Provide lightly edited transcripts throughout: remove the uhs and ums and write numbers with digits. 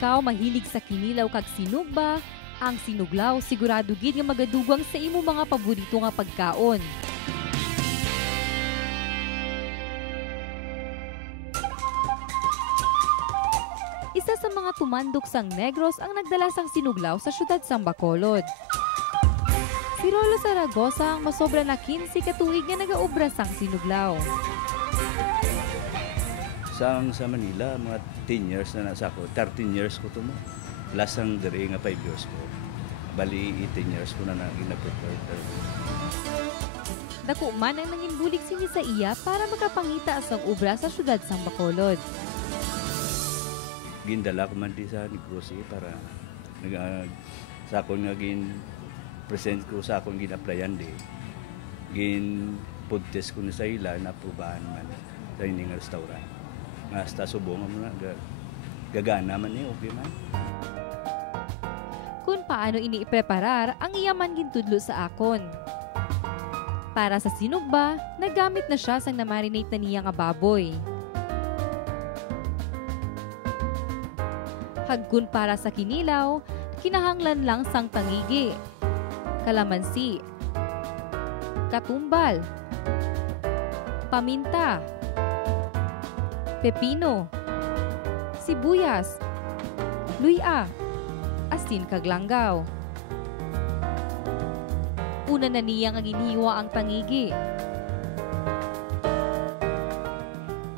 ikaw mahilig sa kinilaw kag sinugba, ang sinuglaw sigurado gid nga magadugwang sa imo mga paborito nga pagkaon. Isa sa mga tumandok sang Negros ang nagdala sang sinuglaw sa syudad sang Bacolod. Si Rolo Zaragoza ang masobra na 15 katuig nga nagaobra sang sinuglaw. Sa Manila, mga 10 years na nasa ako. 13 years ko ito mo. Last ang dari nga 5 years ko. Bali, 18 years ko na nag-prepare. Dako man ang nanginbulig sini sa iya para makapangita asang obra sa syudad sang Bacolod. Gindala ko man di sa Negros para sa akong naging present ko sa akong ginaplayan di. Gin food test ko na sa ila na prubahan man sa ining restaurant. Hasta subong mo na gagana man ni okay man. Kung paano ini ipreparar ang iyaman gintudlo sa akon. Para sa sinugba, nagamit na siya sang na-marinate na niya nga baboy. Hagkun para sa kinilaw, kinahanglan lang sang tangigi, kalamansi, katumbal, paminta, pepino, sibuyas, luya, asin kag langgaw. Una na niya nga ginhiwa ang tangigi.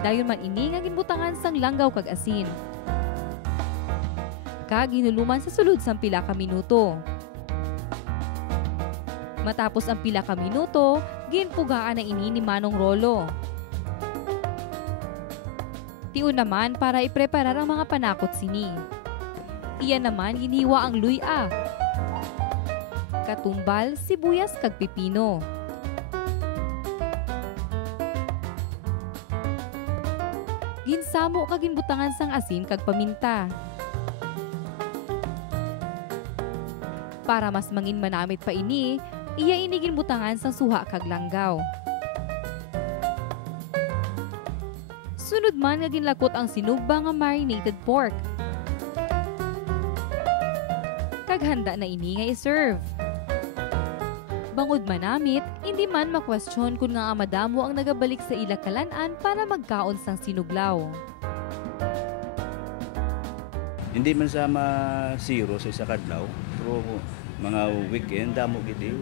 Dayon man ini nga ginbutangan sang langgaw kag asin. Kag ginuluman sa sulod sang pila ka minuto. Matapos ang pila ka minuto, ginpugaan na ini ni Manong Rolo. Tiun naman para ipreparar ang mga panakot sini. Iyan naman ginhiwa ang luya, katumbal, sibuyas kag pipino. Ginsamo kag ginbutangan sang asin kag paminta. Para mas mangin manamit pa ini, iya ini ginbutangan sang suha kag langgaw. Sunod man nga ginlakot ang sinugba nga marinated pork. Kag handa na ini nga i-serve. Bangod manamit, hindi man makwestiyon kung nga madamo ang nagabalik sa ila kalanan para magkaon sang sinuglaw. Hindi man sama zero sa isa kadlaw, pero mga weekend damo gid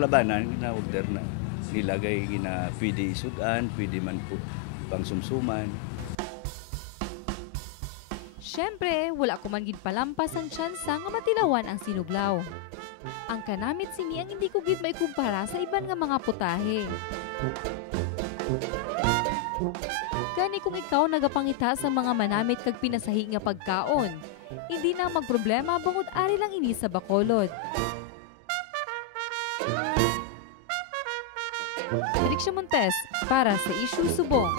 labanan gina-order na nilagay gina pwede isudan, pwede man po pangsumsuman. Syempre, wala ko man gid palampas ang tsansa nga matilawan ang sinuglaw. Ang kanamit sini ang hindi ko gid maikumpara sa iban nga mga putahe. Gani kung ikaw nagapangita sa mga manamit kag pinasahi nga pagkaon, hindi na magproblema bangod ari lang ini sa Bacolod. Eric Montes para sa Issue Subong.